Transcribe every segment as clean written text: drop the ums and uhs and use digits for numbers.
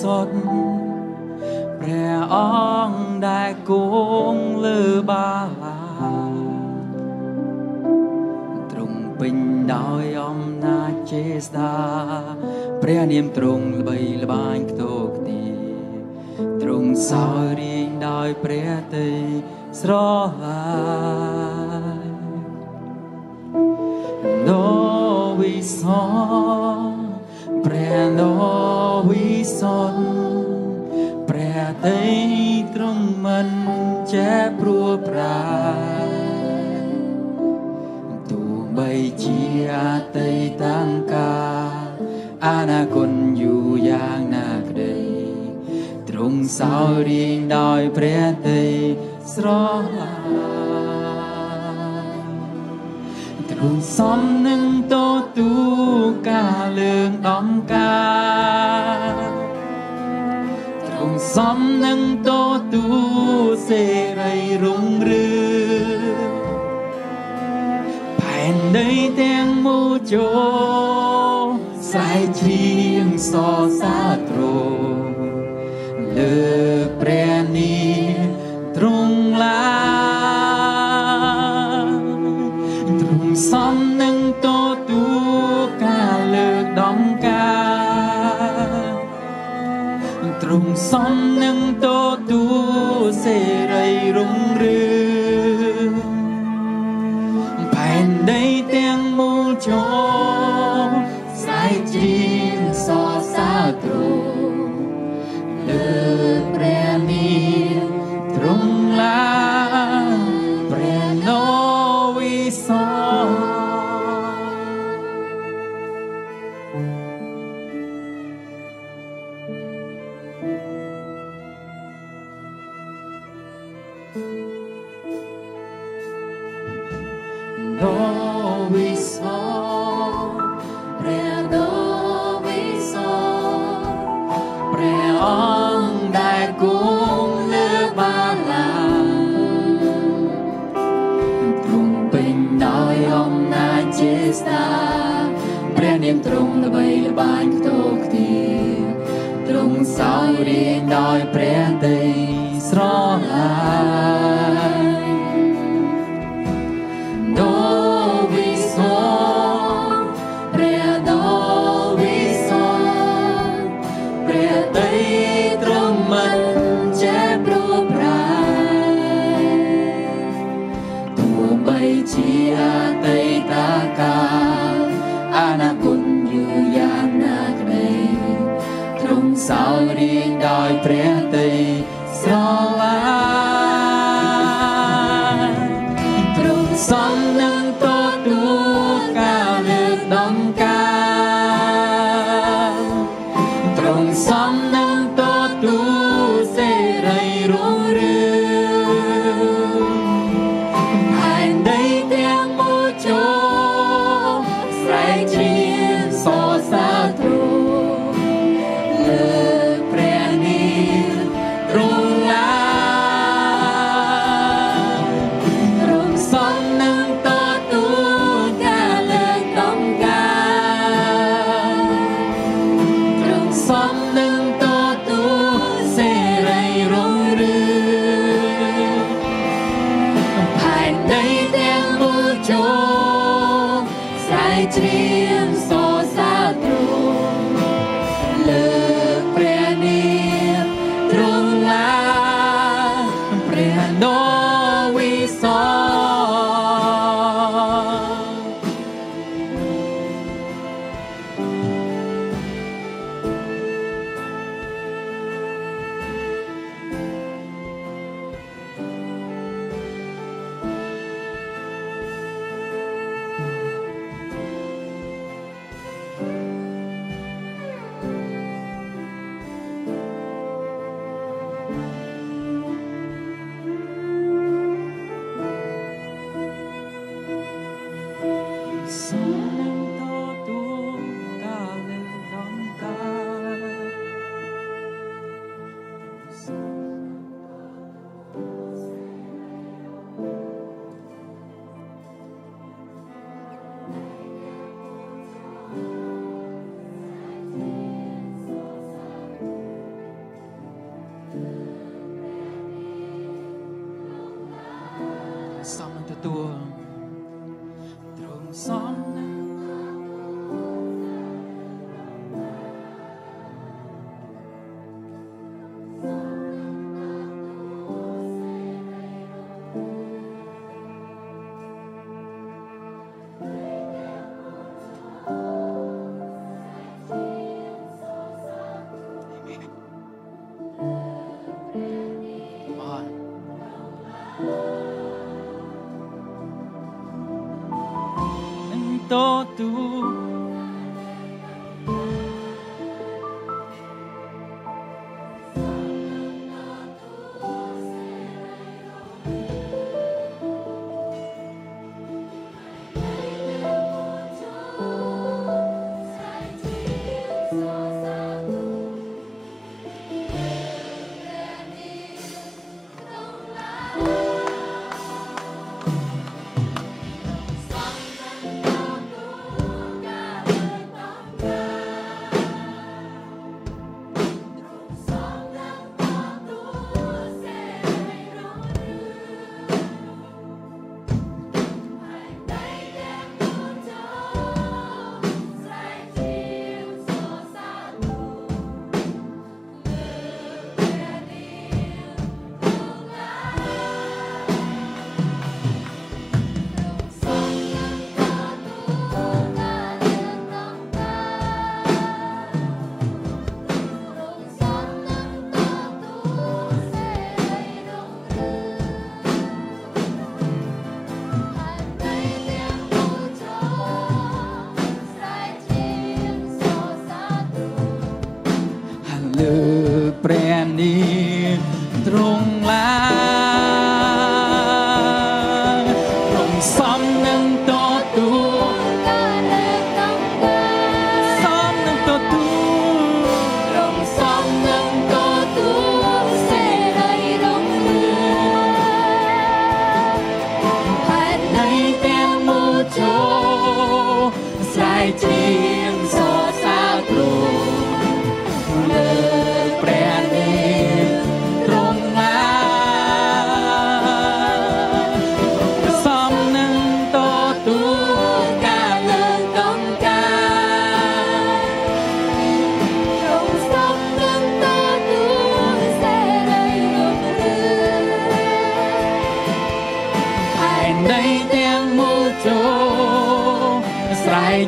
សុទ្ធព្រះអង្គដែលគង់លើបាឡាទ្រង់ពេញដោយអំណាចចេស្តាព្រះនាមទ្រង់ល្បីល្បាញខ្ទោខ្ទីទ្រង់សោយរាងដោយព្រះតីស្រឡាញ់នោវិសោព្រះនោវិសោព្រះតីទ្រង់មិនចេះព្រួលប្រាទោះបីជាអតីតកាលអនាគតយូរយ៉ាងណាក្តីទ្រង់សោយរាងដោយព្រះតីស្រឡាញ់ទ្រង់សមនឹងទទួលការលើកដំការទ្រង់សមនឹងទទួលសេរីរុងរឿងផែនដីទាំងមូលចូលស្រែកច្រៀងសរសើរទ្រង់លើព្រះនាមទ្រង់ឡើងទ្រង់សមនឹងទទួលការលើកដំការទ្រង់សមនឹងទទួលសេរីរុងរឿងផែនដីទាំងមូលចូលស្រែកច្រៀងសរសើរទ្រង់លើព្រះនាមទ្រង់ឡើងព្រះនោវិសោនោវិសោព្រះនោវិសោព្រះអង្គដែលគង់លើបាឡាទ្រង់ពេញដោយអំណាចចេស្តាព្រះនាមទ្រង់ល្បីល្បាញខ្ទោខ្ទីទ្រង់សោយរាងដោយព្រះតីស្រឡាញ់នោវិសោព្រះនោវិសោព្រះតីទ្រង់មិនចេះព្រួលប្រាទោះបីជាអតីតកាលអនាគតយូរយ៉ាងណាក្តីទ្រង់សោយរាងដោយព្រះតីស្រឡាញ់ទ្រង់សមនឹងទទួលការលើកដំការទ្រង់សមនឹងទទួលសេរីរុងរឿងផែនដីទាំងមូលចូលស្រែកច្រៀងសរសើរទ្រង់លើព្រះនាមទ្រង់ឡើងទ្រង់សមនឹងទទួលការលើកដំការទ្រង់សមនឹងទទួលសេរីរុងរឿងផែនដីទាំងមូលចូលស្រែកច្រៀងសរសើរទ្រង់លើព្រះនាមទ្រង់ឡើងព្រះនោវិសោ សំនឹងទទួលទ្រង់សំនឹងតទូលើកព្រះនាមទ្រង់ឡើងទ្រង់សំនឹងទទួលការលើកដំកើងសំនឹងទទួលទ្រង់សំនឹងទទួលសេរីរុងរឿងផែនដីទាំងមូលចូលស្រែកជាងសរសើរទ្រង់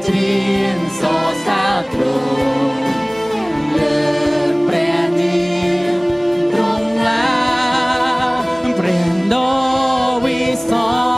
ច្រៀងសរសើរទ្រង់លើកព្រះនាមទ្រង់ឡើងព្រះដ៏វិសុទ្ធ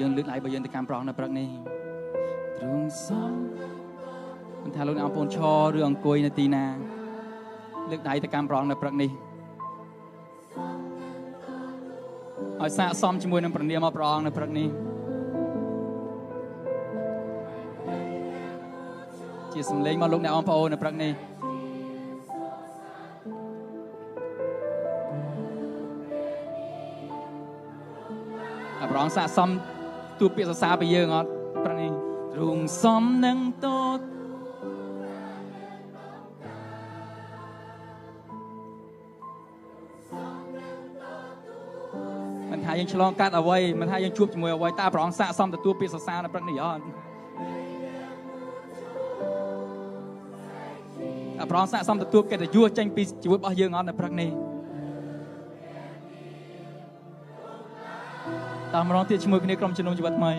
យើងលើកដៃរបស់យើងទៅកាន់ព្រះអង្គនៅព្រឹកនេះទ្រង់សំមិនថាលោកអ្នកបងប្អូនឈរឬអង្គុយនៅទីណាលើកដៃទៅកាន់ព្រះអង្គនៅព្រឹកនេះឲ្យសាកសមជាមួយនឹងព្រះនាមរបស់ព្រះអង្គនៅព្រឹកនេះជាសំឡេងមកលោកអ្នកបងប្អូននៅព្រឹកនេះព្រះអង្គសាកសមទូពាក្យសរសើរពីយើងអត់ព្រឹកនេះទ្ ទ្រង់សំនឹងតតមិនថាយើងឆ្លងកាត់អ្វីមិនថាយើងជួបជាមួយអ្វីតើព្រះអង្គស័ក្តិសមទទួលពាក្យសរសើរនៅព្រឹកនេះអត់ព្រះអង្គស័ក្តិសមទទួលកិត្តិយសចេញពីជីវិតរបស់យើងអត់នៅព្រឹកនេះតាមម្ដងទៀតជាមួយគ្នាក្រុមជំនុំជីវិតថ្មី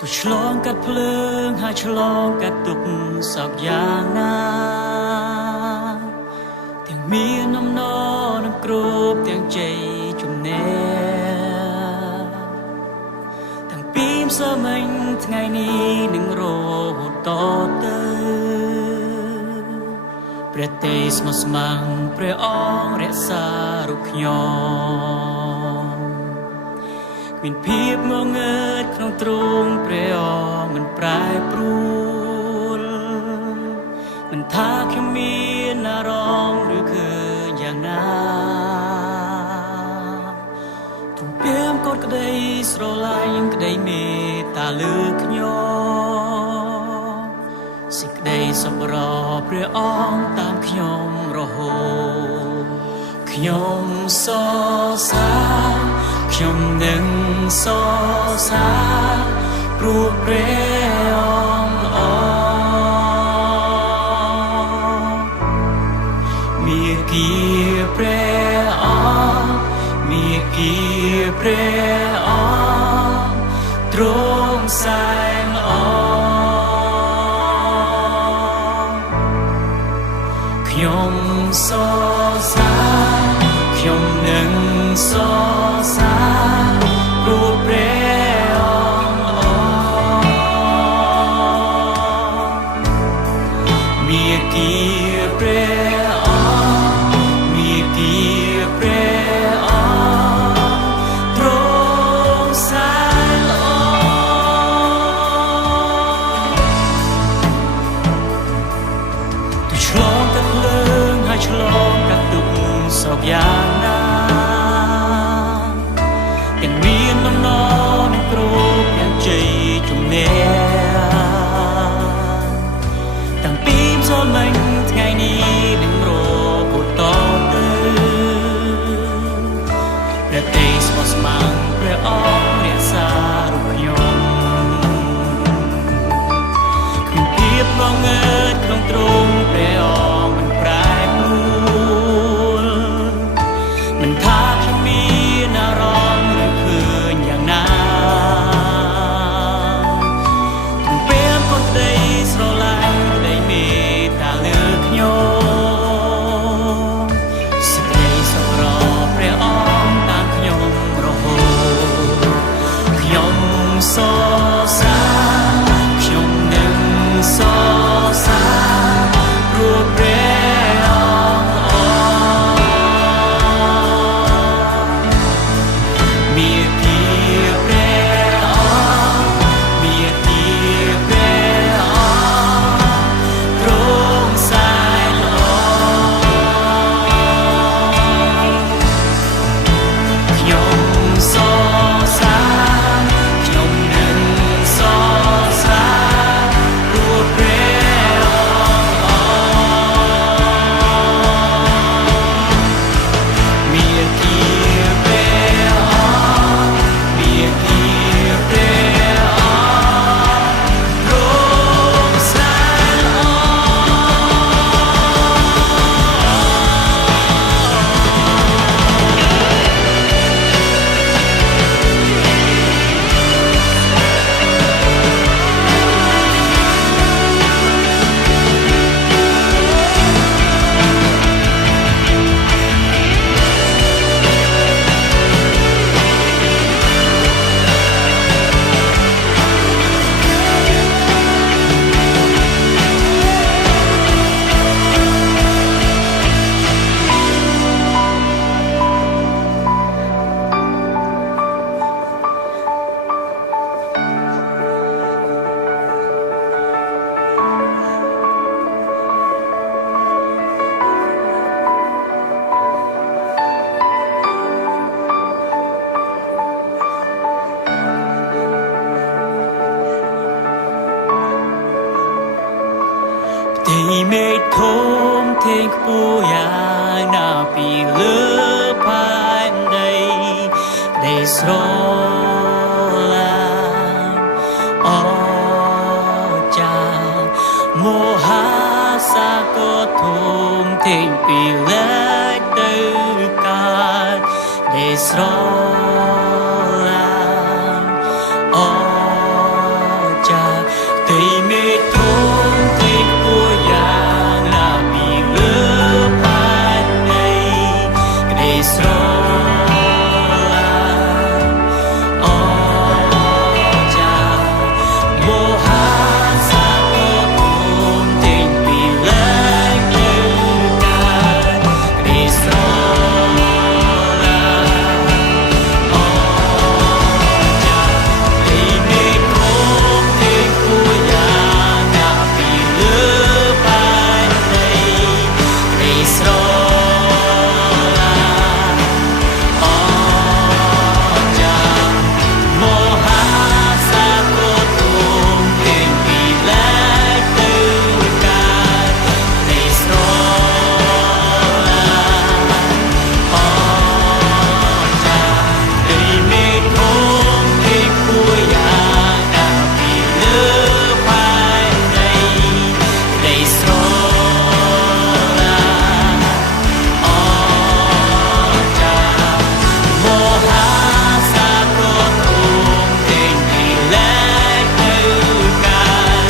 tuឆ្លងកាត់ភ្លើងហើយឆ្លងកាត់ទុក្ខសោកយ៉ាងណាទាំងមានអំណរនឹងគ្រប់ទាំងជ័យជំនះទាំងពីម្សិលមិញថ្ងៃនេះនឹងរហូតតទៅព្រះទេស្មោះស្ម័គ្រព្រះអង្គរក្សារូបខ្ញុំមានភាពងងឹតក្នុងទ្រង់ព្រះអង្គមិនប្រែប្រួលមិនថាខ្ញុំមានអារម្មណ៍ឬឃើញយ៉ាងណាទុំពីមកូនក្តីស្រឡាញ់ក្តីមេត្តាលើខ្ញុំសេចក្តីសប្បុរសព្រះអង្គតាមខ្ញុំរហូតខ្ញុំសរសើរខ្ញុំនឹងសរសើរព្រោះព្រះអង្គអមាគ៌ាព្រះអង្គមាគ៌ាព្រះអង្គទ្រង់សែនល្អខ្ញុំសរសើរខ្ញុំនឹងសរសើរព្រោះព្រះអង្គអមាគ៌ាព្រះអង្គមាគ៌ាព្រះអង្គទ្រង់សែនល្អtuឆ្លងកាត់ភ្លើងហើយឆ្លងកាត់ទុក្ខសោកយ៉ាងណា មេឃធំធេងខ្ពស់យ៉ាងណាពីលើផែនដីដែលស្រឡាញ់អចាមហាសាគរធំធេងពីលើទៅកើតដែលស្រឡាញ់អចាទីមេឃធំធេងខ្ពស់យ៉ាងណាពីលើផែនដីដែលស្រឡាញ់អចាមហាសាគរធំធេងពីលើទៅកើតដែលស្រឡាញ់អចាទីមេឃធំធេងខ្ពស់យ៉ាងណាពីលើផែនដីដែលស្រឡាញ់អចាមហាសាគរធំធេងពីលើទៅកើតដែលស្រឡាញ់អចាទីមេឃធំធេងខ្ពស់យ៉ាងណាពីលើផែនដីដែលស្រឡាញ់អចាមហាសាគរធំធេងពីលើទៅកើត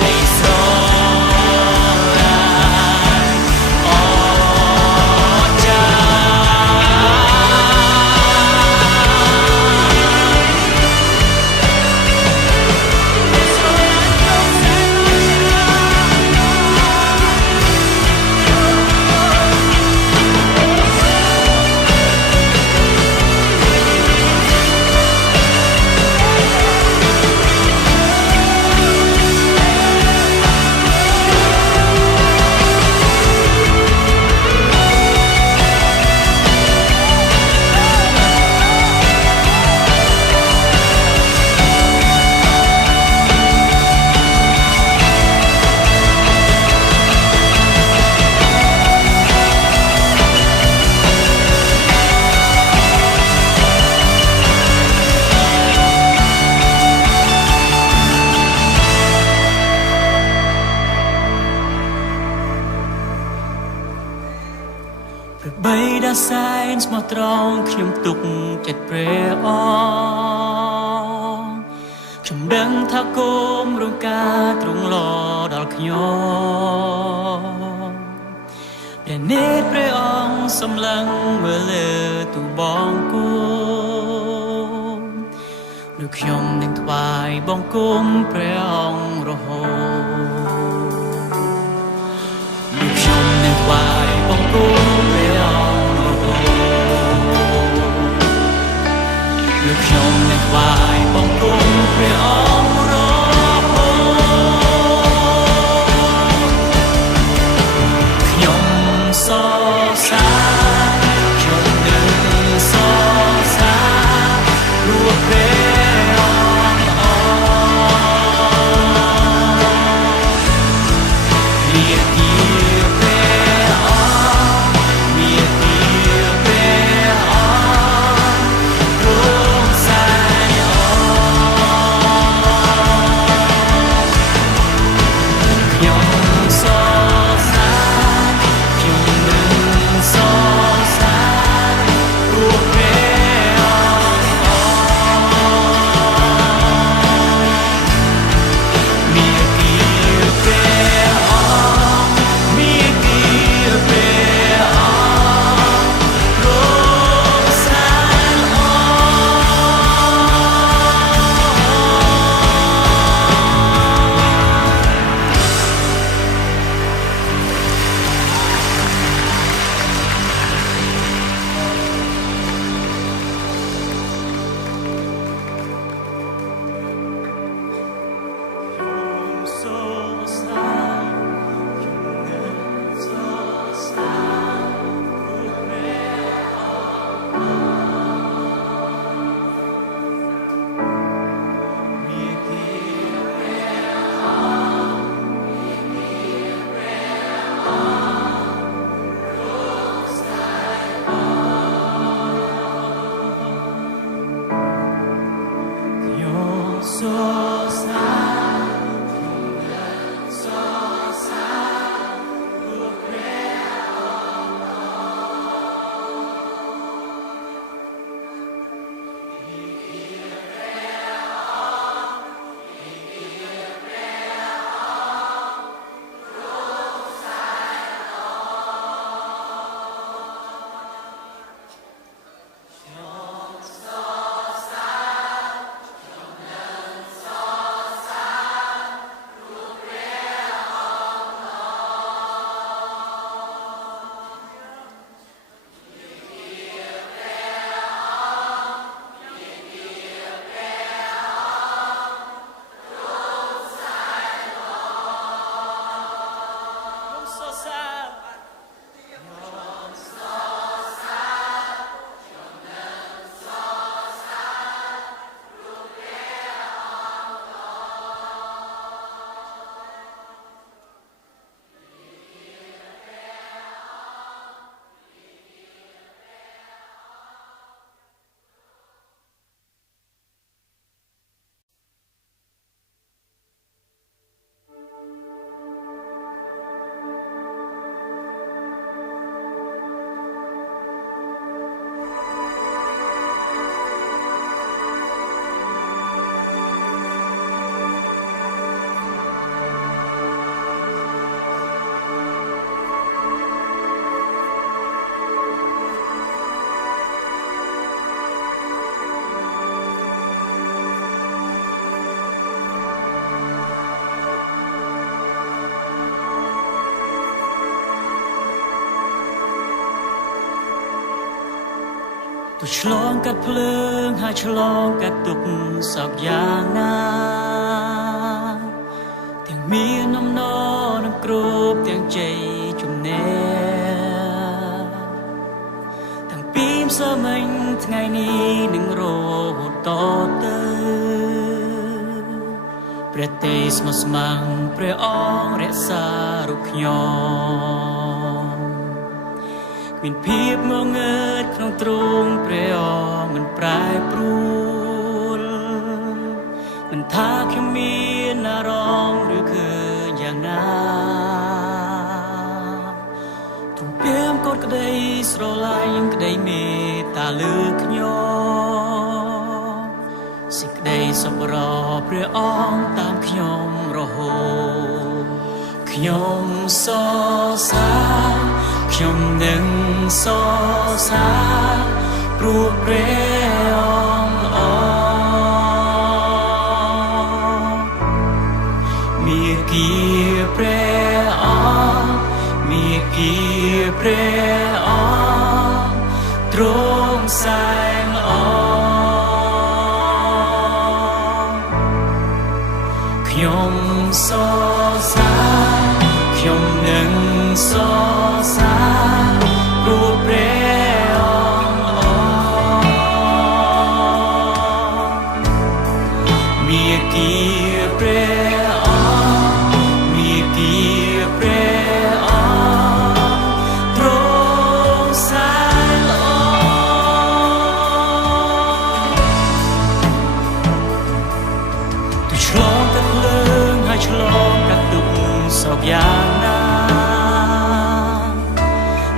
ដែលស្រឡាញ់អចា ព្រះបិតាសែនស្មោះត្រង់ខ្ញុំទុកចិត្តព្រះអង្គខ្ញុំដឹងថាគុំរងការទ្រង់ឡដល់ខ្ញុំព្រះនេតព្រះអង្គសម្លឹងមើលលើទូបង្គំនៅខ្ញុំនឹងថ្វាយបង្គំព្រះអង្គរហូត ខ្ញុំនឹងថ្វាយបង្គំព្រះអង្គរហូតខ្ញុំនឹងថ្វាយបង្គំព្រះអង្គរហូតខ្ញុំសរសើរខ្ញុំនឹងសរសើរព្រោះព្រះអង្គល្អមានទីព្រះអង្គមានទីព្រះអង្គទ្រង់សែនល្អ tu chlong kaatភ្លើងហើយឆ្លងកាត់ទុកសោកយ៉ាងណាទាំងមាននំននឹងគ្រប់ទាំងជ័យជំនះទាំងពីម្សិលមិញថ្ងៃនេះនឹងរហូតតទៅព្រះទេស្មោះស្ម័គ្រព្រះអង្គរក្សារូបខ្ញុំមានភាពងងឹតក្នុងទ្រង់ព្រះអង្គមិនប្រែប្រួលមិនថាខ្ញុំមានអារម្មណ៍ឬឃើញយ៉ាងណាទុំពីមកូនក្តីស្រឡាញ់ក្តីមេត្តាលើខ្ញុំសេចក្តីសប្បុរសព្រះអង្គតាមខ្ញុំរហូតខ្ញុំសរសើរខ្ញុំនឹងសរសើរព្រោះព្រះអង្គល្អមាគ៌ាព្រះអង្គមាគ៌ាព្រះអង្គទ្រង់សែនល្អខ្ញុំសរសើរខ្ញុំនឹងសរសើរព្រោះព្រះអង្គល្អមាគ៌ាព្រះអង្គមាគ៌ាព្រះអង្គទ្រង់សែនល្អtuឆ្លងកាត់ភ្លើងហើយឆ្លងកាត់ទុកសោកយ៉ាងណា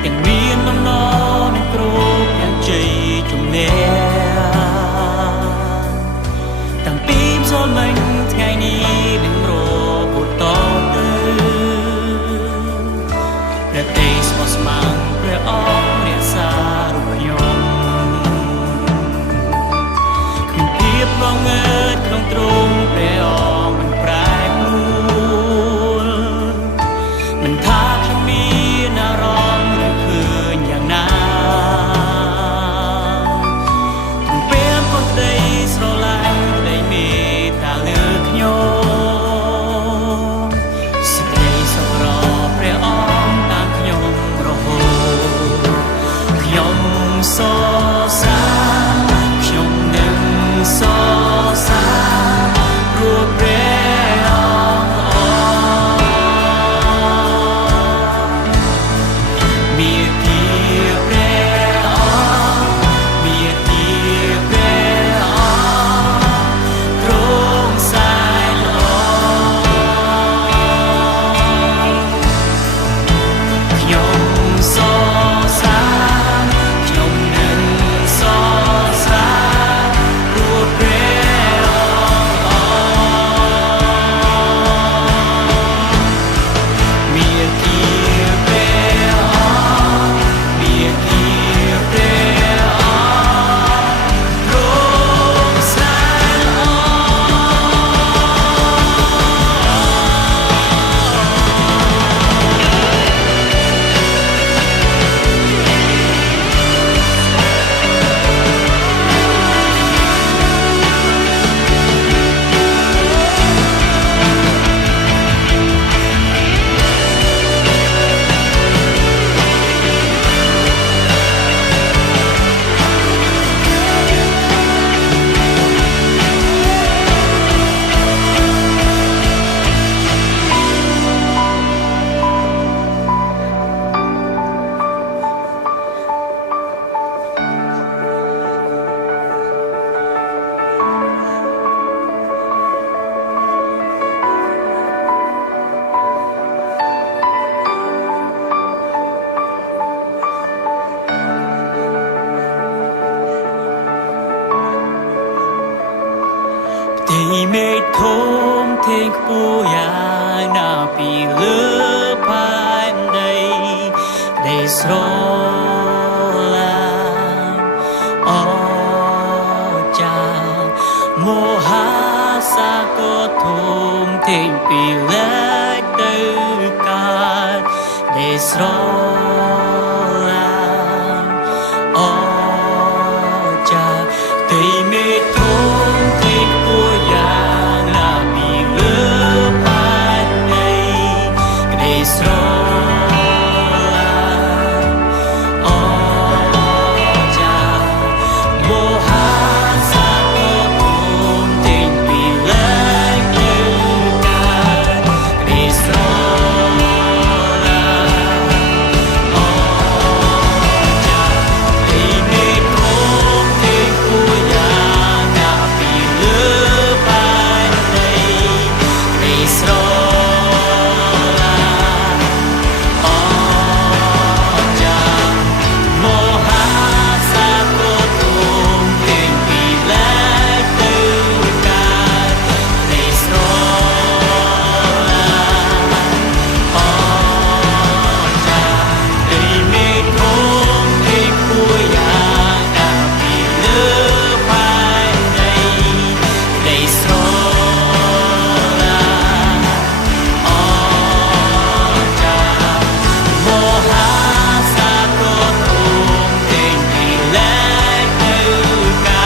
ទាំងមាននំននឹងគ្រប់យ៉ាងជ័យជំនះតាំងពីម្សិលមិញថ្ងៃនេះនឹងរហូតតទៅព្រះទេស្មោះស្ម័គ្រព្រះអង្គរក្សារូបខ្ញុំគ្មានភាពងងឹតក្នុងទ្រង់ព្រះអង្គមិនប្រែប្រួលមិនថាខ្ញុំមានអារម្មណ៍ឬឃើញយ៉ាងណាទំពាំកូនក្តីស្រឡាញ់ក្តីមេត្តាលើខ្ញុំសេចក្តីសប្បុរសព្រះអង្គតាមខ្ញុំរហូតខ្ញុំសរសើរខ្ញុំនឹងសរសើ They made home take puya na pilu pandai they srola ocha moha sa ko thum thing pile tư ca they srola ocha they made home take puya na pilu pandai they srola ocha moha sa ko thum thing pile tư ca they srola ocha they made home take puya na pilu pandai they srola ocha moha sa ko thum thing pile tư ca they srola ocha they made home take puya na pilu pandai they srola ocha moha sa ko thum thing pile tư ca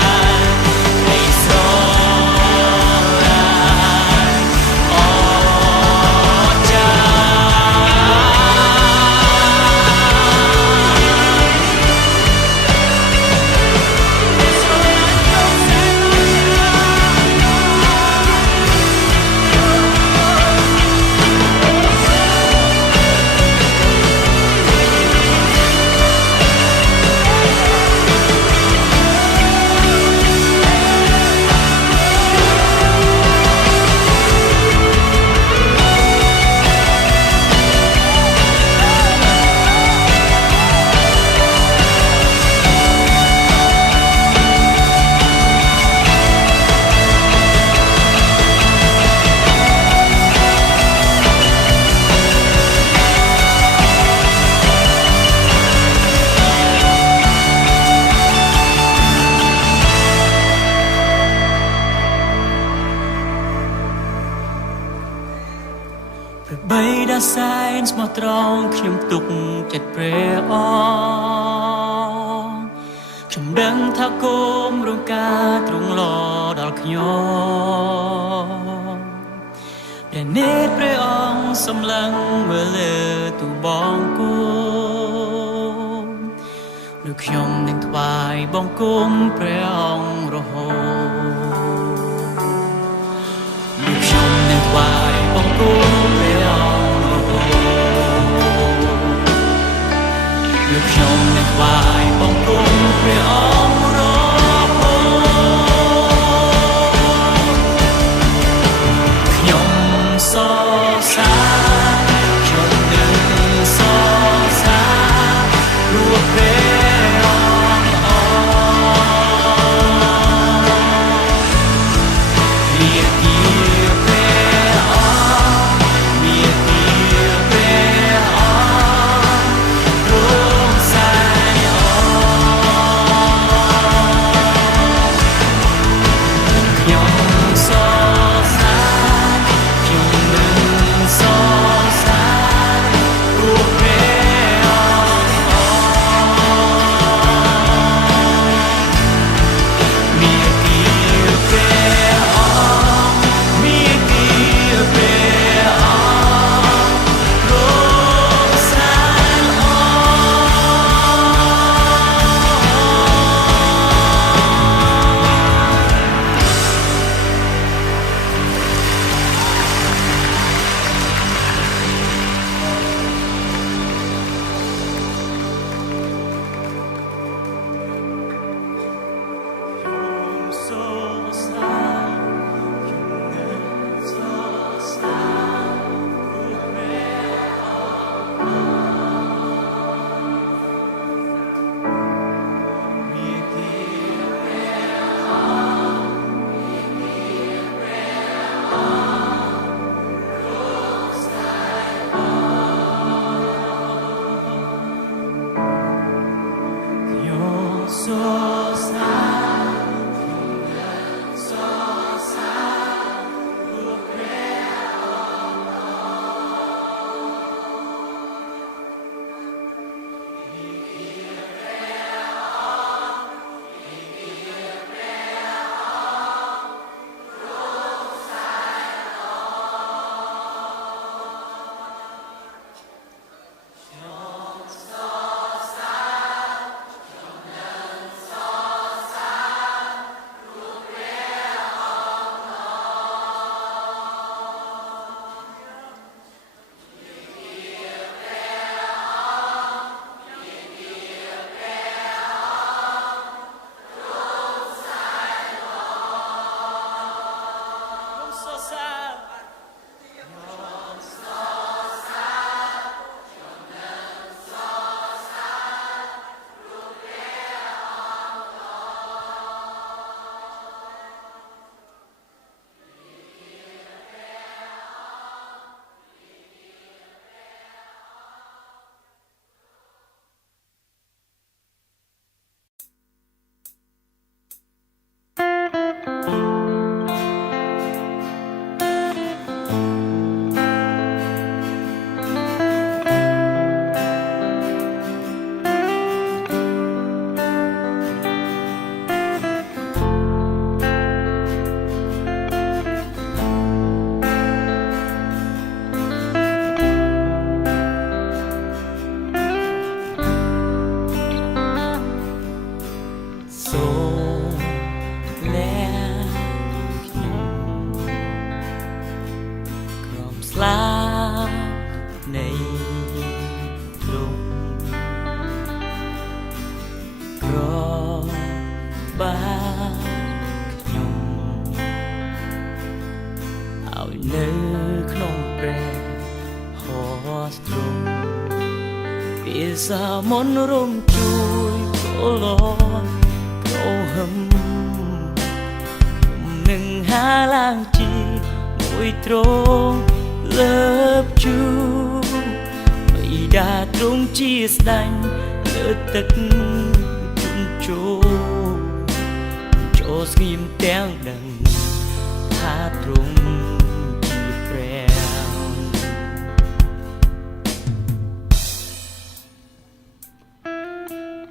they srola ocha Bay đã sai mà tròn khiêm tục chặt pre on khiêm đắng tha côm rung ca trung lo đal khyo để nét pre on sầm lăng mơ lơ tu bong cung được nhom nên thoại bong cung pre on roho được nhom nên thoại bong cung pre được nhom nên thoại bong cung pre on roho nhom so xa nhom đừng so xa lúa pre on Mia kia pre on Mia kia pre on rung sai on នៅក្នុងព្រះហស្ទ្រង់ពីសាមនរំជួយកលនក្រហឹមនឹងហាឡើងជីមួយត្រង់លើបជូបិតាទ្រង់ជាស្ដេចលើទឹកជន់ជោចូលស្ងៀមទាំងដឹងថាទ្រង់ជាព្រះ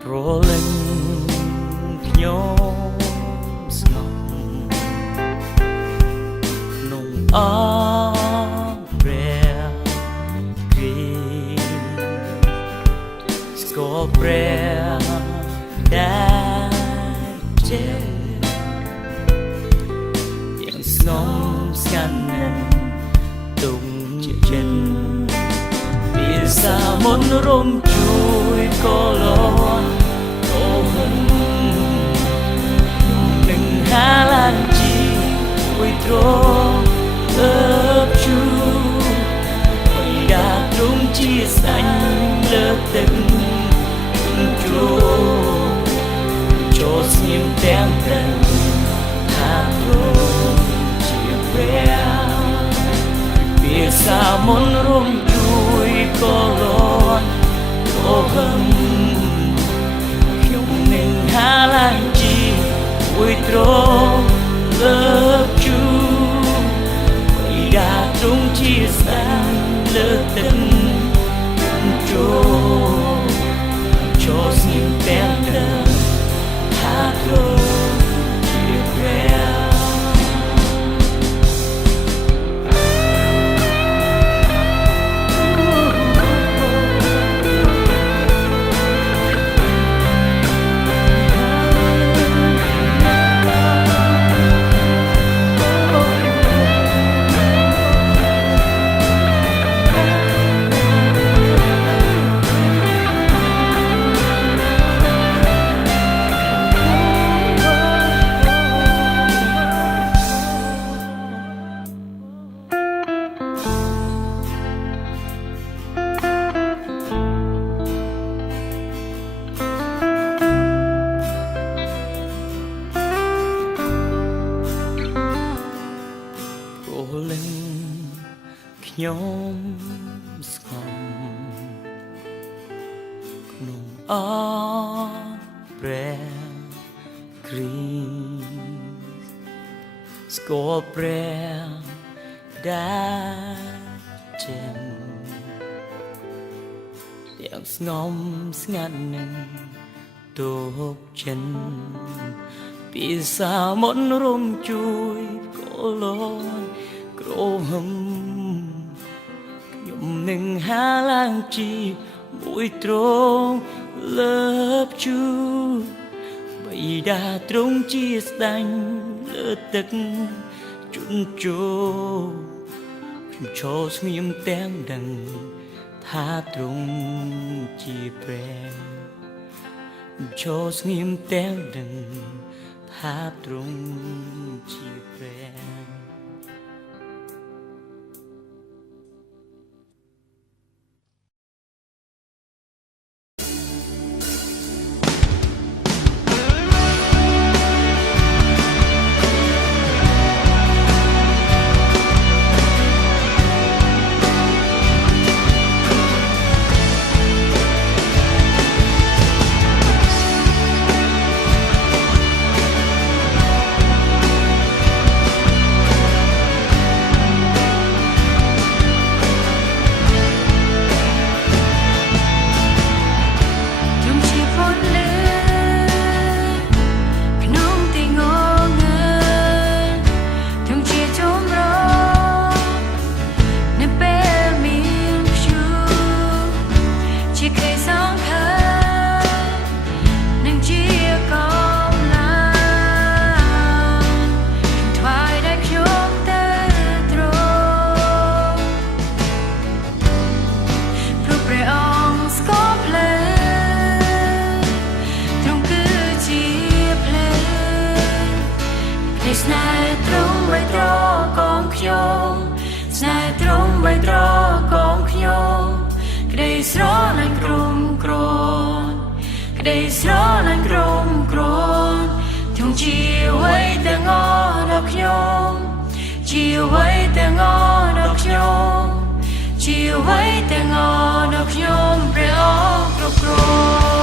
ប្រលឹងខ្ញុំស្ងប់ក្នុងអព្រះគ្រីស្គាល់ព្រះដែលជាទាំងស្ងំស្ងាត់នឹងទុំជាចិនពីសាមនរំជួយកលនអូហឹមនឹងហាឡានជីមួយត្រង់លើបជូបិតាទ្រង់ជាស្ដេចលើទឹកចូលស្ងៀមទាំងដឹងថាទ្រង់ជាព្រះពីសាមនរំជួយកលនអូហឹមខ្ញុំនឹងហាឡានជីមួយត្រង់លើបជូបិតាទ្រង់ជាស្ដេចលើទឹកចូលស្ងៀមទាំងដឹងថាទ្រង់ជាព្រះខ្ញុំស្ងំក្នុងអព្រះគ្រីស្គាល់ព្រះដែលជាទាំងស្ងំស្ងាត់នឹងទុកចិនពីសាមនរំជួយកលនក្រហឹមខ្ញុំនឹងហាឡើងជីមួយត្រង់លើបជូបិតាទ្រង់ជាស្ដេចលើទឹកជន់ជោខ្ញុំចូលស្ងៀមទាំងដឹងថាទ្រង់ជាព្រះចូលស្ងៀមទាំងដឹងថាទ្រង់ជាព្រះ ស្រឡាញ់ក្រមក្រនធំជាអ្វីទាំងអស់ដល់ខ្ញុំជាអ្វីទាំងអស់ដល់ខ្ញុំជាអ្វីទាំងអស់ដល់ខ្ញុំព្រះអង្គគ្រប់គ្រង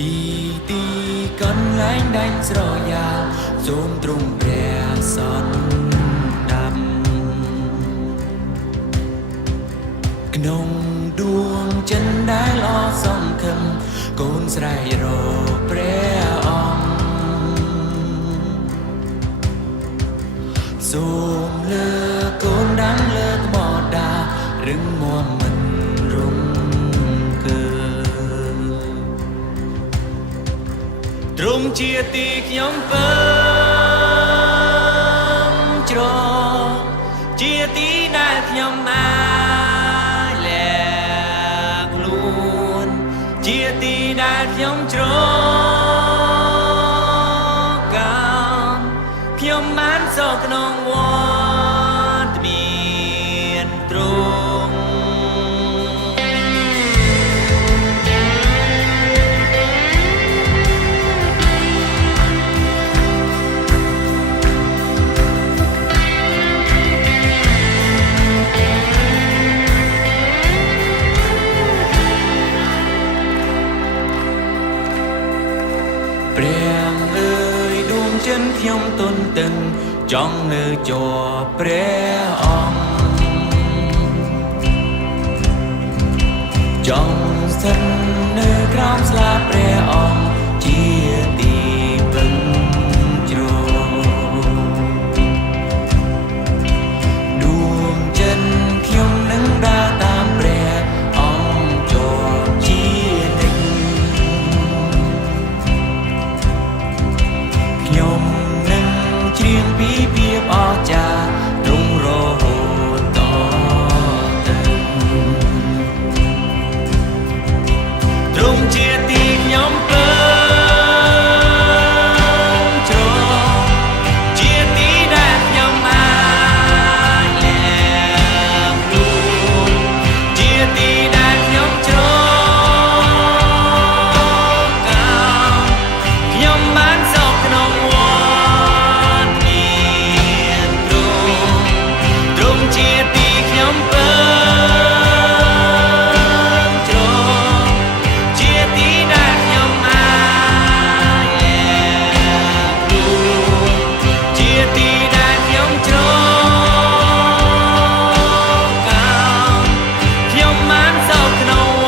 ពីទីកន្លែងដាញ់ស្រយាលសូមទ្រង់ព្រះសន្តាប់ក្នុងដួងចិនដែលអសង្ឃឹមកូនស្រែករព្រះអង្គសូមលើកូនដាំងលើថ្មដារឹងមាំមិនរំកើទ្រង់ជាទីខ្ញុំពើច្រកជាទីដែលខ្ញុំអាចលែខ្លួនជាទីដែលខ្ញុំច្រកកំខ្ញុំបានសោកក្នុងវត្តមានទ្រង់ព្រះអើយដួងចិនខ្ញុំទន់តឹងចង់នៅជាប់ព្រះអង្គចង់ស្ថិតនៅក្រោមស្លាបព្រះអង្គជាទីពឹងជ្រកដួងចិនខ្ញុំនឹងដើរតាមព្រះអង្គជាប់ជានិច្ចខ្ញុំនឹងច្រៀងពីភាពអស្ចារ្យទ្រង់រហូតតទៅទ្រង់ជាទីខ្ញុំពើច្រកជាទីដែលខ្ញុំអាចលែខ្លួនជាទីដែលខ្ញុំច្រកកំខ្ញុំបានសោកក្នុងវត្តមានទ្រង់ជាទីខ្ញុំពើច្រកជាទីដែលខ្ញុំអាចលែខ្លួនជាទីដែលខ្ញុំច្រកកំខ្ញុំបានសោកក្នុងវ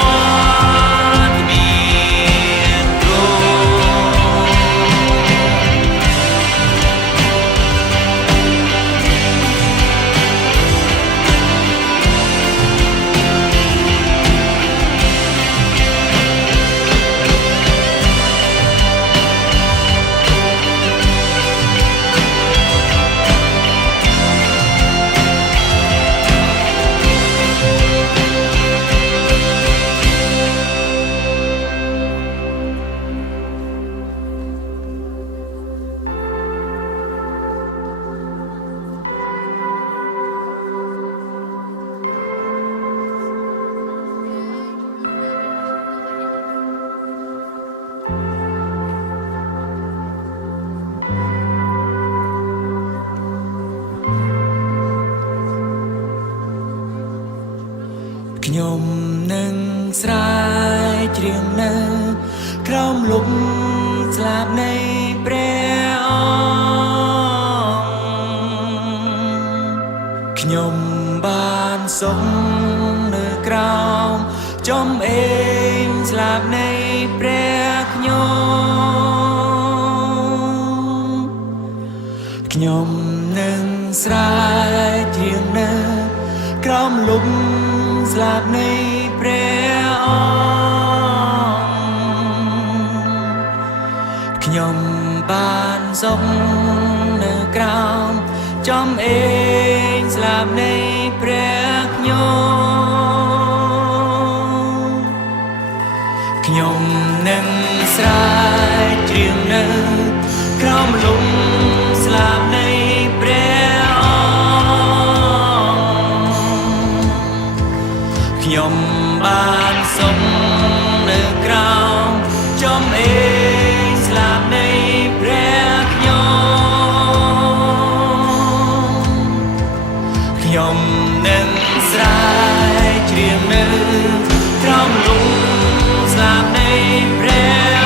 ត្តមានទ្រង់ខ្ញុំនឹងស្រែកច្រៀងនៅក្រោមលំស្លាបនៃព្រះអង្គខ្ញុំបានសុខនៅក្រោមចំអេងស្លាបនៃព្រះខ្ញុំនឹងស្រែកច្រៀងនៅក្រោមលំស្លាបនៃព្រះអង្គខ្ញុំបានសុខនៅក្រោមចំអេងស្លាបនៃព្រះខ្ញុំនឹងស្រែកច្រៀងនៅក្រោមលំស្លាបនៃព្រះអង្គខ្ញុំបានសុខនៅក្រោមចំអេងស្លាបនៃព្រះខ្ញុំនឹងស្រែកច្រៀងនៅក្រោមលំស្លាបនៃព្រះ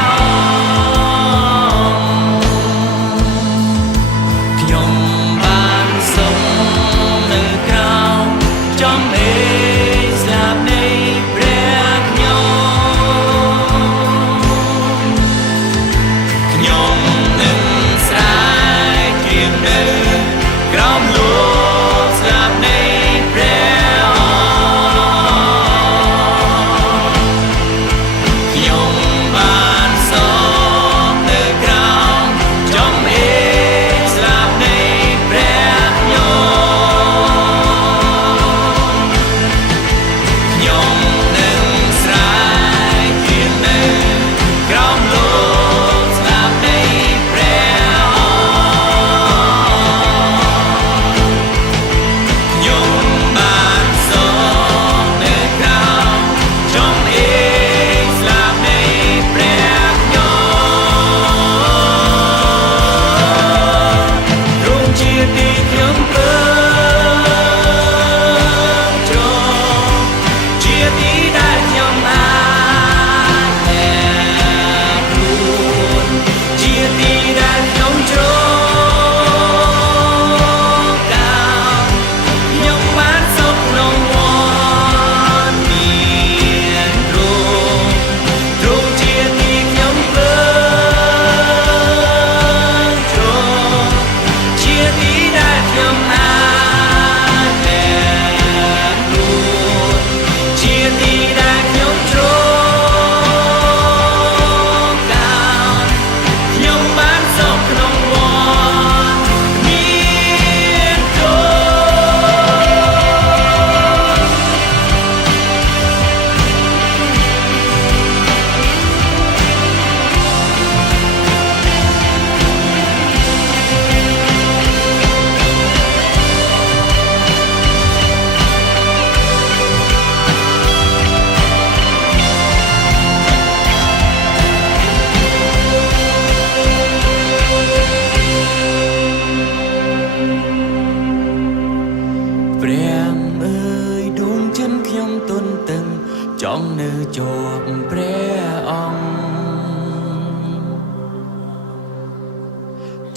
ព្រះអង្គ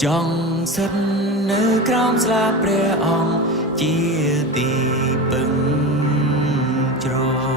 ចង់សិននៅក្រោមស្លាបព្រះអង្គជាទីពឹងជ្រក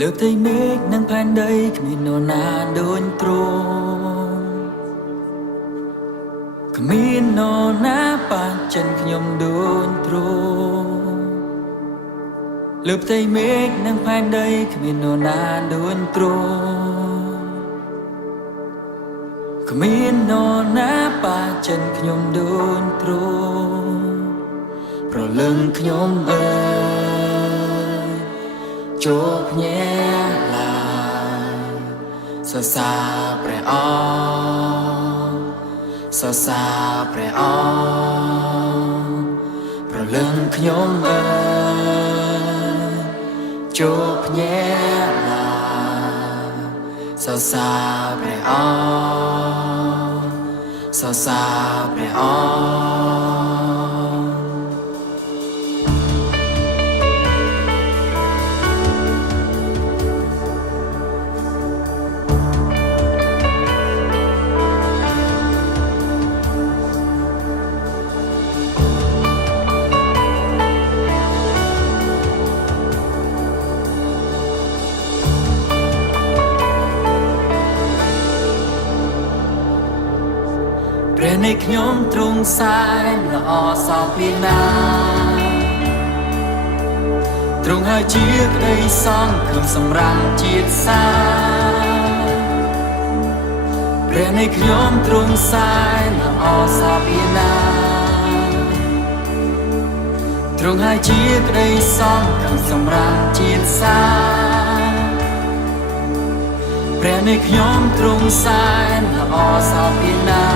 លើផ្ទៃមេឃនិងផែនដីគ្មាននរណាដូចទ្រង់គ្មាននរណាប៉ះចិនខ្ញុំដូចទ្រង់លើផ្ទៃមេឃនិងផែនដីគ្មាននរណាដូចទ្រង់គ្មាននរណាប៉ះចិនខ្ញុំដូចទ្រង់ប្រលឹងខ្ញុំអើយចូលភ្ញាក់ឡើងសរសើរព្រះអង្គសរសើរព្រះអង្គប្រលឹងខ្ញុំអើយចូលភ្ញាក់ឡើងសរសើរព្រះអង្គសរសើរព្រះអង្គព្រះនៃខ្ញុំទ្រង់សែនល្អសោកពីណាទ្រង់ហើយជាក្តីសង្ឃឹមសម្រាប់ជាតិសាព្រះនៃខ្ញុំទ្រង់សែនល្អសោកពីណាទ្រង់ហើយជាក្តីសង្ឃឹមសម្រាប់ជាតិសាព្រះនៃខ្ញុំទ្រង់សែនល្អសោកពីណា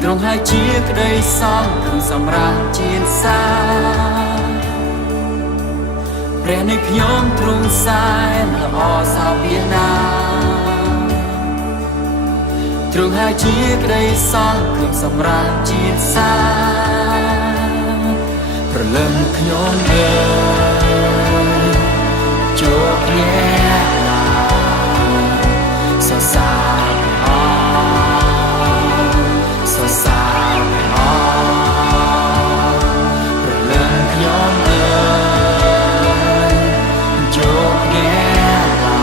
ទ្រង់ហើយជាក្តីសង្ឃឹមសម្រាប់ជាតិសាព្រះនៃខ្ញុំទ្រង់សែនល្អសោកពីណាទ្រង់ហើយជាក្តីសង្ឃឹមសម្រាប់ជាតិសាប្រលឹងខ្ញុំអើយចូលភ្ញាក់ឡើងសរសើរសរសើរព្រះអង្គប្រលឹងខ្ញុំអើយចូលភ្ញាក់ឡើ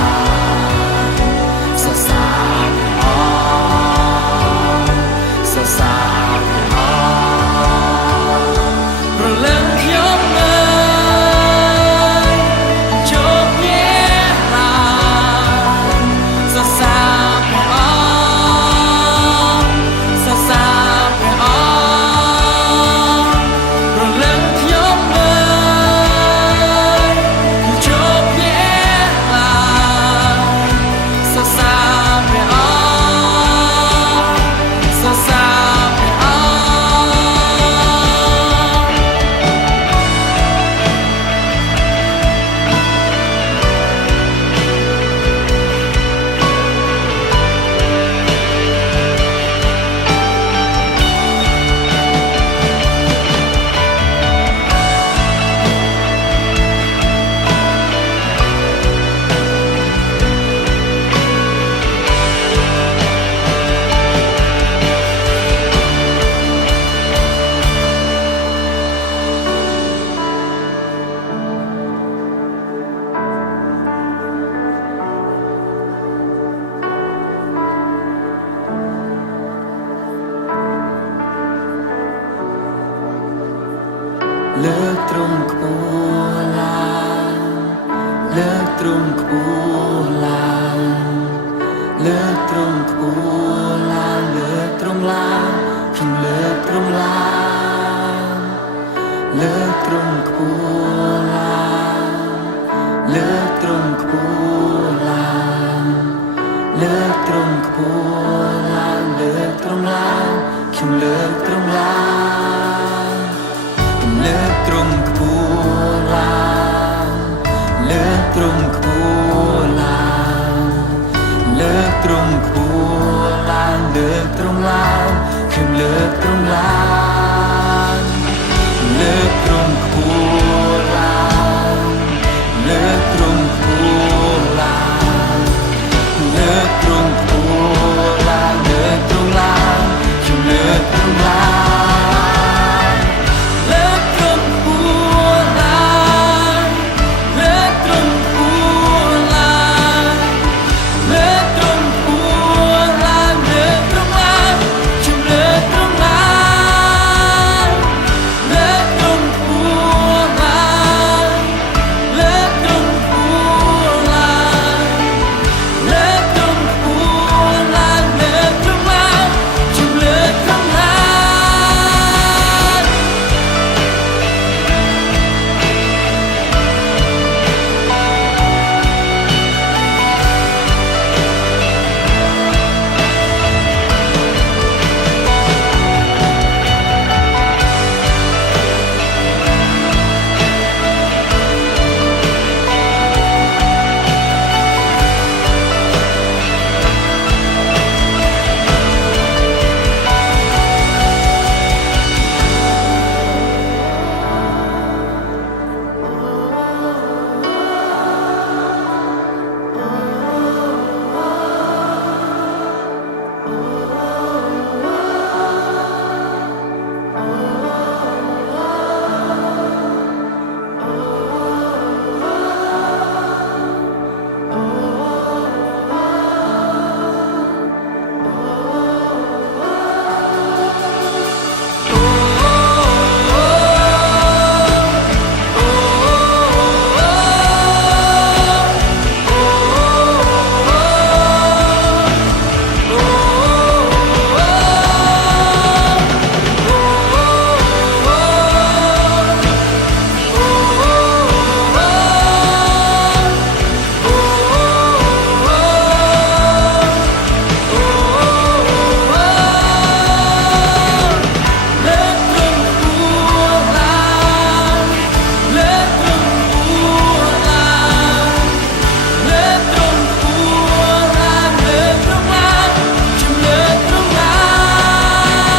ងសរសើរព្រះអង្គសរសើរព្រះអង្គប្រលឹងខ្ញុំអើយចូលភ្ញាក់ លើកទ្រង់ខ្ពស់ឡើងលើកទ្រង់ខ្ពស់ឡើងលើកទ្រង់ខ្ពស់ឡើងលើកទ្រង់ឡើងខ្ញុំលើកទ្រង់ឡើងលើកទ្រង់ខ្ពស់ឡើងលើកទ្រង់ខ្ពស់ឡើងលើកទ្រង់ខ្ពស់ឡើងលើកទ្រង់ឡើងខ្ញុំលើកទ្រង់ឡើងលើកទ្រង់ខ្ពស់ឡើងលើកទ្រង់ខ្ពស់ឡើងលើកទ្រង់ខ្ពស់ឡើងលើកទ្រង់ឡើងខ្ញុំលើកទ្រង់ឡើងលើកទ្រង់ខ្ពស់ឡើងលើកទ្រង់ខ្ពស់ឡើងលើកទ្រង់ខ្ពស់ឡើងលើកទ្រង់ឡើងខ្ញុំលើកទ្រង់ឡើងលើកទ្រង់ខ្ពស់ឡើងលើកទ្រង់ខ្ពស់ឡើងលើកទ្រង់ខ្ពស់ឡើងលើកទ្រង់ឡើងខ្ញុំលើកទ្រង់ឡើ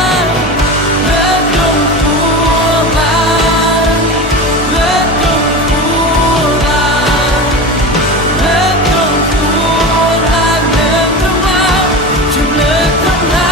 ងលើកទ្រង់ខ្ពស់ឡើងលើកទ្រង់ខ្ពស់ឡើងលើកទ្រង់ខ្ពស់ឡើងលើកទ្រង់ឡើងខ្ញុំលើកទ្រង់ឡើង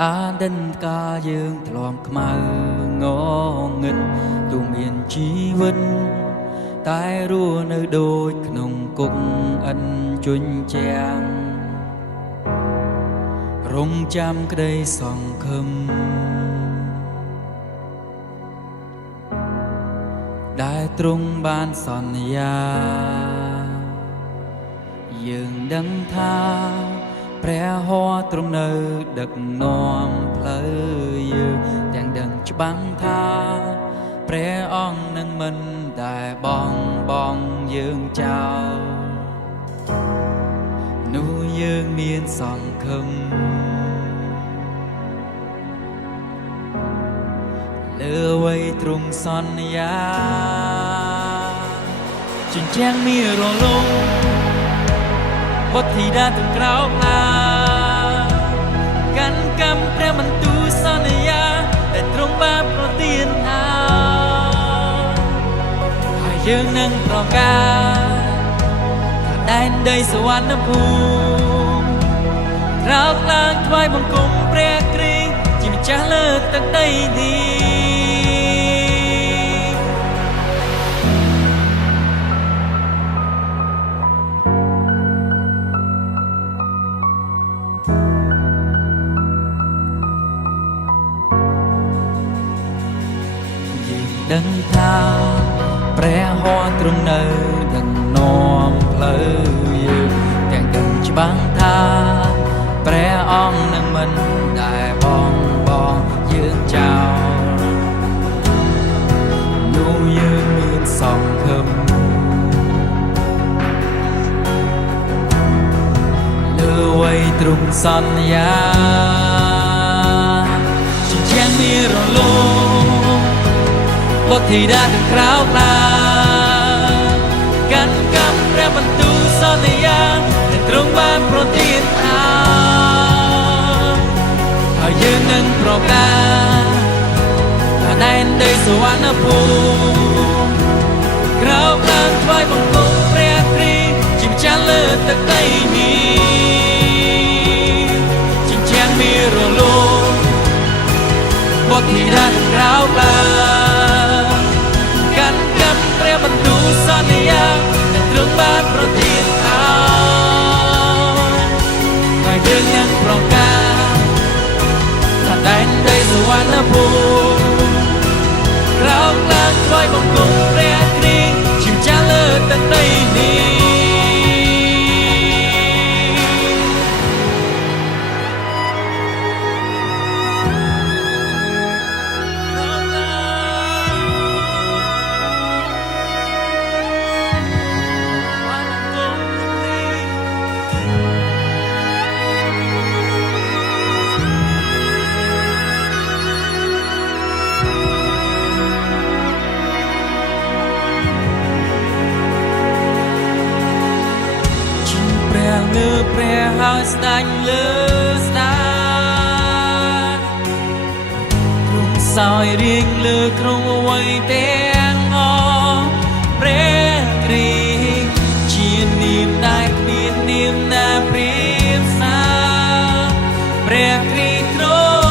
អាដិនកាយើងធ្លំខ្មៅងងឹតទូមានជីវិត តែរស់នៅដូចក្នុងគុកអិនជញ្ជាំងរងចាំក្តីសង្ឃឹមដែលទ្រង់បានសន្យាយើងដឹងថាព្រះហស្ថទ្រង់នៅដឹកនាំផ្លូវយើងទាំងដឹងច្បាំងថាព្រះអង្គនឹងមិនដែលបងយើងចោលនោះយើងមានសង្ឃឹមលើអ្វីទ្រង់សន្យាជញ្ជាំងមានរលំបុត្រធីតាទាំងក្រោកឡាកាន់កម្មព្រះបន្ទូលសន្យាតែទ្រង់បានប្រទានឲ្យហើយយើងនឹងប្រកាសថាដែនដីសវណ្ណភូមិក្រោកឡើងថ្វាយបង្គំព្រះគ្រីស្ទជាម្ចាស់លើទឹកដីនេះដឹងថាព្រះហស្ថទ្រង់នៅដឹកនាំផ្លូវយើងទាំងដឹងច្បាស់ថាព្រះអង្គនឹងមិនដែលបងយើងចោលនោះយើងមានសង្ឃឹមលើអ្វីទ្រង់សន្យាជញ្ជាំងមានរលំបុត្រធីតាទាំងក្រោកឡើងកាន់កម្មព្រះបន្ទូលសន្យាដែលទ្រង់បានប្រទានឲ្យហើយយើងនឹងប្រកាសថាដែនដីសវណ្ណភូមិក្រោកឡើងថ្វាយបង្គំព្រះគ្រីស្ទជាម្ចាស់លើទឹកដីនេះជញ្ជាំងមានរលំបុត្រធីតាទាំងក្រោកឡើងព្រះបន្ទូលសន្យាដែលទ្រង់បានប្រទានឲ្យហើយយើងនឹងប្រកាសថាដែនដីសវណ្ណភូមិក្រោកឡើងថ្វាយបង្គំព្រះគ្រីស្ទជាម្ចាស់លើទឹកដីនេះព្រះហើយស្ដេចលើស្ដាទ្រង់សោយរៀងលើក្រុងអ្វីទាំងអស់ព្រះគ្រីស្ទជានាមដែលគ្មាននាមណាប្រៀបសាព្រះគ្រីស្ទទ្រ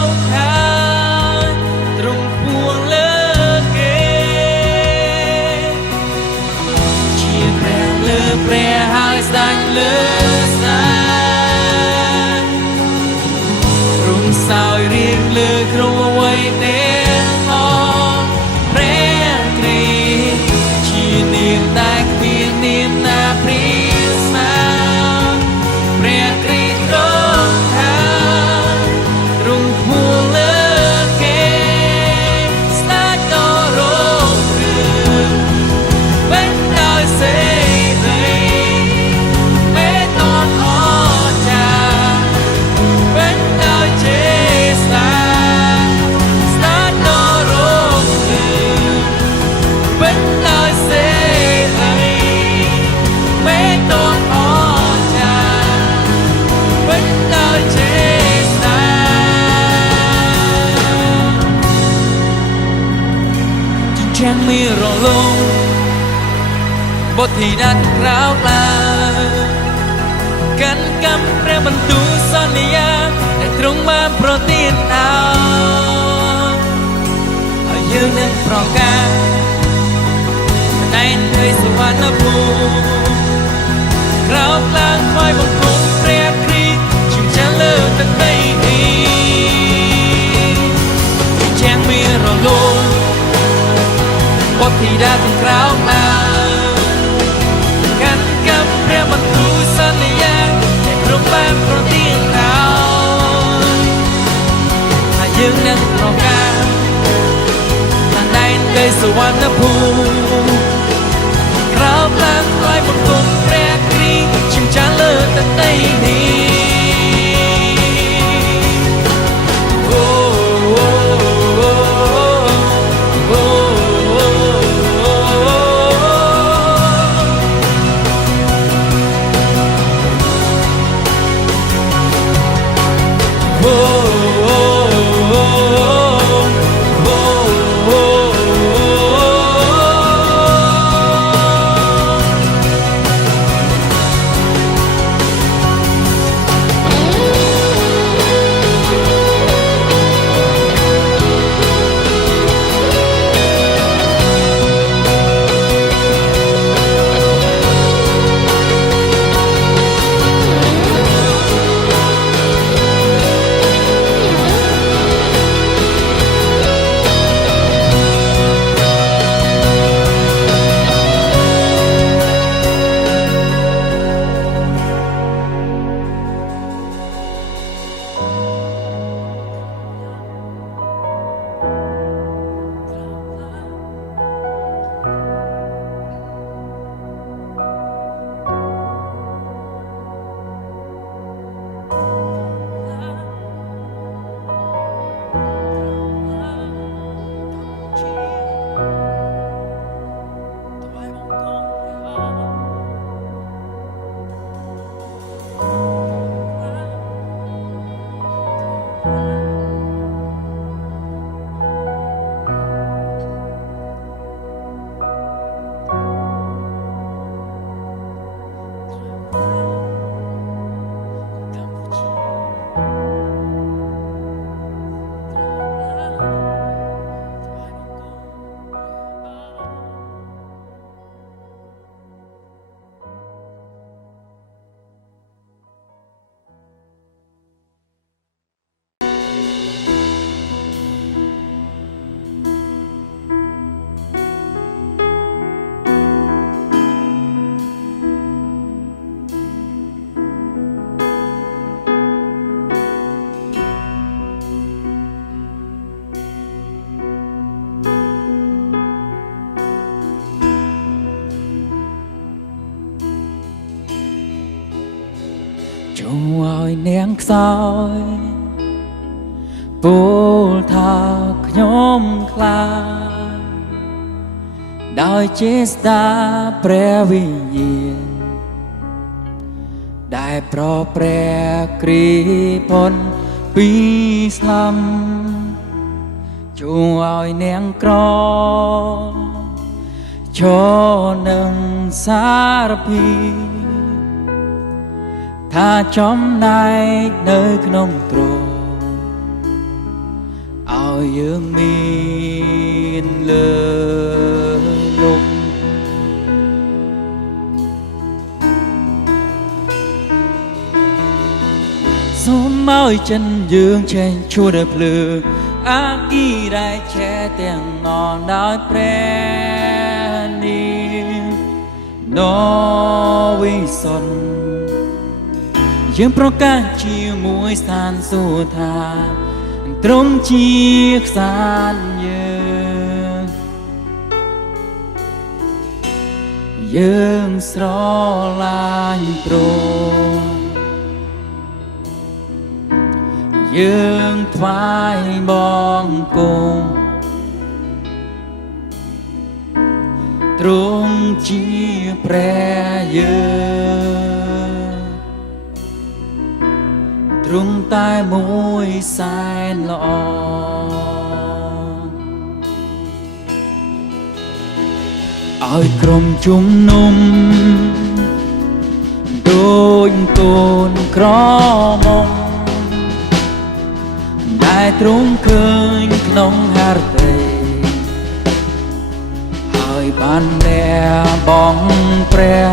ង់ហើយទ្រង់ពួងលើគេជាព្រះលើព្រះហើយស្ដេចលើសោយរៀងលើក្រុងអ្វីទាំងអស់ព្រះគ្រីស្ទជានាមដែលគ្មាននាមណាប្រៀបសាព្រះគ្រីស្ទទ្រង់ហើយទ្រង់ពួងលើគេស្ដេចដ៏រងរឿងពេញដោយសេរីមេតនអស្ចារ្យពេញដោយជេចាំមានរលំបុត្រធីតាក្រោកឡើងកាន់កម្មព្រះបន្ទូលសន្យាដែលទ្រង់បានប្រទានឲ្យហើយយើងនឹងប្រកាសដែនដីស បង្គំព្រះគ្រីស្ទជឿចាំលើទឹកដីនេះចាំមានរលងបុត្រធីតាទាំងក្រោមមកកាន់កាប់ព្រះបន្ទូលសន្យាដែលគ្រប់បានប្រទានដល់ថាយើងនឹងប្រកាសថាដែនដីសវណ្ណភូមិក្រោមឡើងថ្លៃបង្គំព្រះគ្រីស្ទជឿចាំលើទឹកដីនេះចូលឲ្យនាងខ្សោយពោលថាខ្ញុំខ្លាចដោយចេស្តាព្រះវិញ្ញាណដែលប្រព្រះគ្រីពនពីស្លាប់ចូលឲ្យនាងក្រឈរនឹងសារពីថាចំណែកនៅក្នុងទ្រង់ឲ្យយើងមានលើលំសូមឲ្យចិនយើងឆេះឈួរដល់ភ្លើងអាគីដែលឆេះទាំងងន់ដោយព្រះនាមនវិសុទ្ធយើងប្រកាសជាមួយស្ថានសួគ៌ថាទ្រង់ជាខ្សានយើងស្រឡាញ់ទ្រង់យើងថ្វាយបង្គំទ្រង់ជាព្រះយើងទ្រង់តែមួយសែនល្អឲ្យក្រុមជំនុំដូចកូនក្រមុំដែលទ្រង់ឃើញក្នុងហារតីហើយបានលះបង់ព្រះ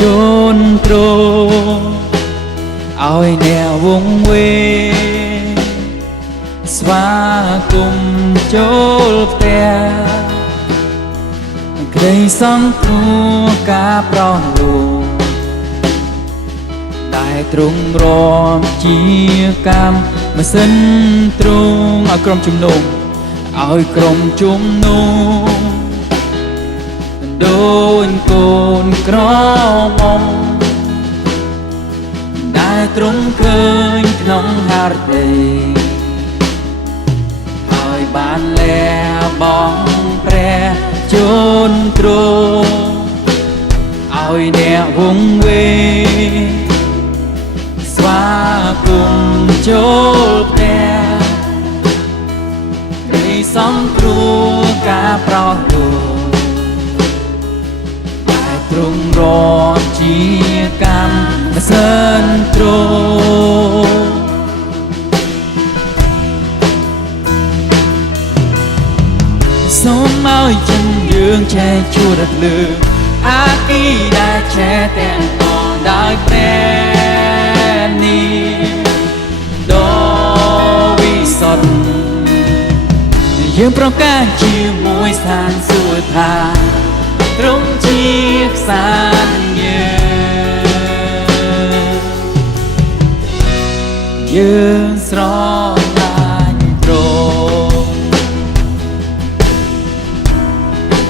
ជន្មទ្រង់ ឲ្យអ្នកវង្វេងស្វាគមន៍ចូលផ្ទះក្តីសង្គ្រោះការប្រោះលោដែលទ្រង់រំជាកម្មម៉ាស៊ីនទ្រង់ឲ្យក្រុមជំនុំឲ្យក្រុមជំនុំដូនកូនក្រមុំដែលទ្រង់ឃើញក្នុងហារតីឲ្យបានលះបង់ព្រះជូនទ្រង់ឲ្យអ្នកវង្វេងស្វាគមន៍ចូលផ្ទះក្តីសង្គ្រោះការប្រោះលោតែទ្រង់រំជាកម្មម៉ាស៊ីនទ្រង់សូមឲ្យចិនយើងឆែជួរភ្លើងអាគីដែលឆែទាំងអស់ដោយព្រះនេះដ៏វិសុទ្ធយើងប្រកាសជាមួយស្ថានសួគ៌ថាទ្រង់ជាខ្សានយើងស្រឡាញ់ទ្រង់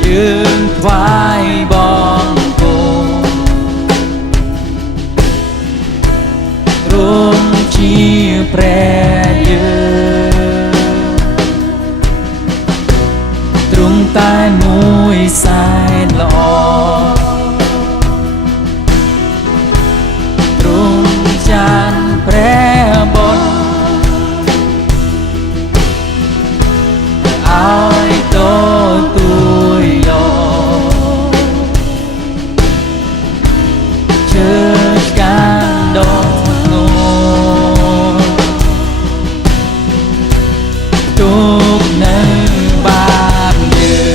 យើងថ្វាយបង្គំទ្រង់ជាព្រះយើងទ្រង់តែមួយសែនល្អទ្រង់ចានព្រះបុត្រឲ្យទទួលយកជើងកាន់ដ៏ធ្ងន់ទុកនៅបានយើង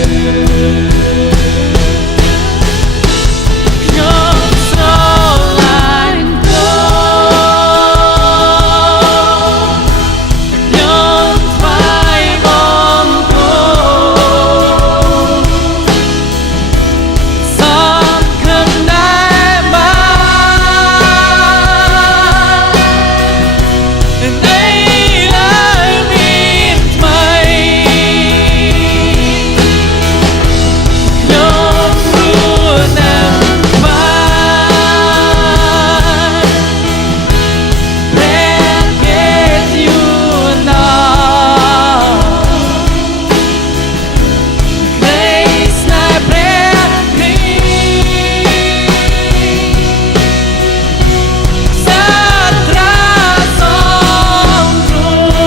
ខ្ញុំស្រឡាញ់ទ្រង់ខ្ញុំថ្វាយបង្គំសង្ឃឹមដែលបាននៃឡើយមានថ្មីខ្ញុំព្រោះនឹងបានព្រះគេយូរណាក្តីស្នេហ៍ព្រះគ្រីស្ទសាត្រាសងគ្រោះ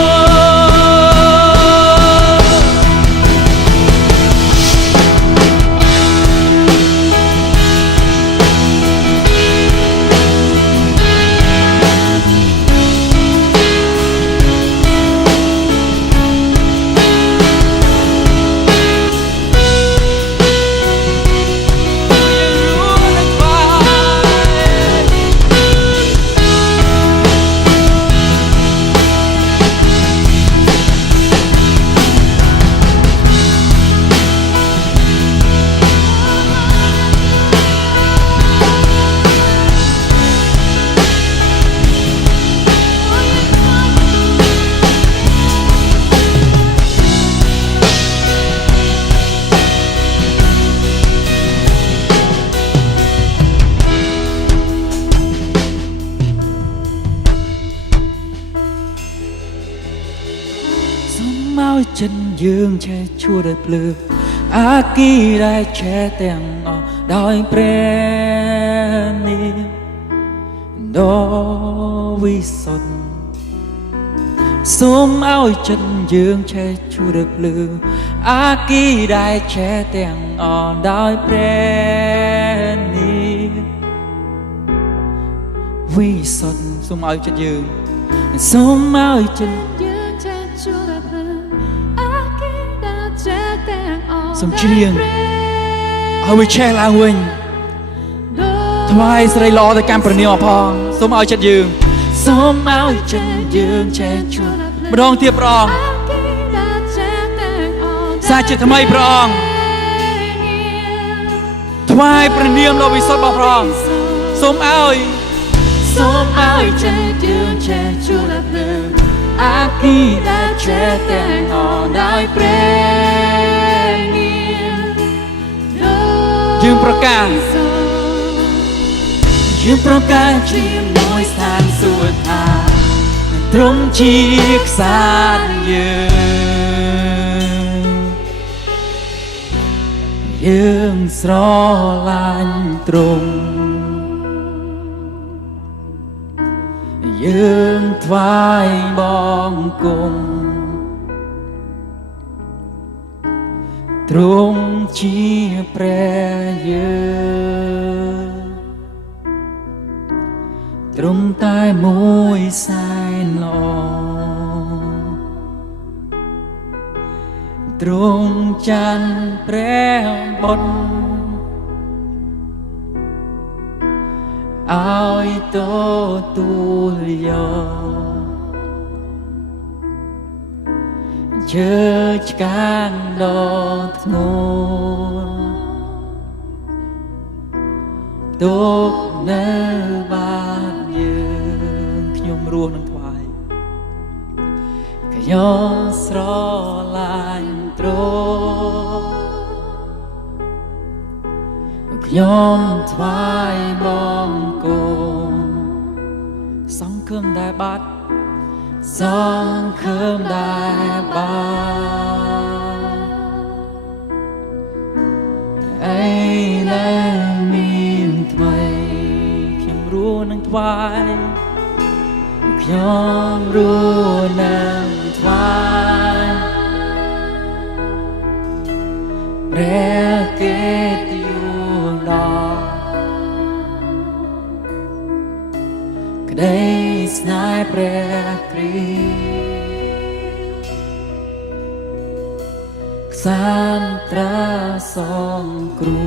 សូមឲ្យចិនយើងឆែឈួរដោយភ្លើងអាគីដែលឆែទាំងអស់ដោយព្រះនេះដ៏វិសុទ្ធសូមឲ្យចិនយើងឆែឈួរដោយភ្លើងអាគីដែលឆែទាំងអស់ដោយព្រះនេះវិសុទ្ធសូមឲ្យចិនយើងសូមឲ្យចិនសូមច្រៀងឲ្យវាឆេះឡើងវិញថ្វាយសេរីល្អទៅកាន់ព្រះនាមអផងសូមឲ្យចិត្តយើង សូមឲ្យចិត្តយើងចែកជួនម្ដងទៀតព្រះអង្គសាជាថ្មីព្រះអង្គថ្វាយព្រះនាមដ៏វិសុទ្ធរបស់ព្រះអង្គសូមឲ្យចិត្តយើងចែកជួនភ្លើងអាគីដែលចែកទាំងអស់ដោយព្រះនាមយើងប្រកាសជាមួយស្ថានសួគ៌ថាទ្រង់ជាខ្សានយើងស្រឡាញ់ទ្រង់យើងថ្វាយបង្គំទ្រង់ជាព្រះយើងទ្រង់តែមួយសែនល្អទ្រង់ចាន់ព្រះបុត្រឲ្យទទួលយកជើឆ្កាងដ៏ធ្ងន់ទុកនៅបាតយើងខ្ញុំរស់នឹងថ្វាយខ្ញុំស្រឡាញ់ទ្រង់ខ្ញុំថ្វាយបង្គំសង្ឃឹមដែលបាត់សង្ឃឹមដែលបាត់អីនៅមានថ្មីខ្ញុំរស់នឹងថ្វាយខ្ញុំរស់នឹងថ្វាយព្រះកិត្តិយសដល់ក្តីស្នេហ៍ព្រះគ្រីស្ទ សានត្រាសងគ្រូ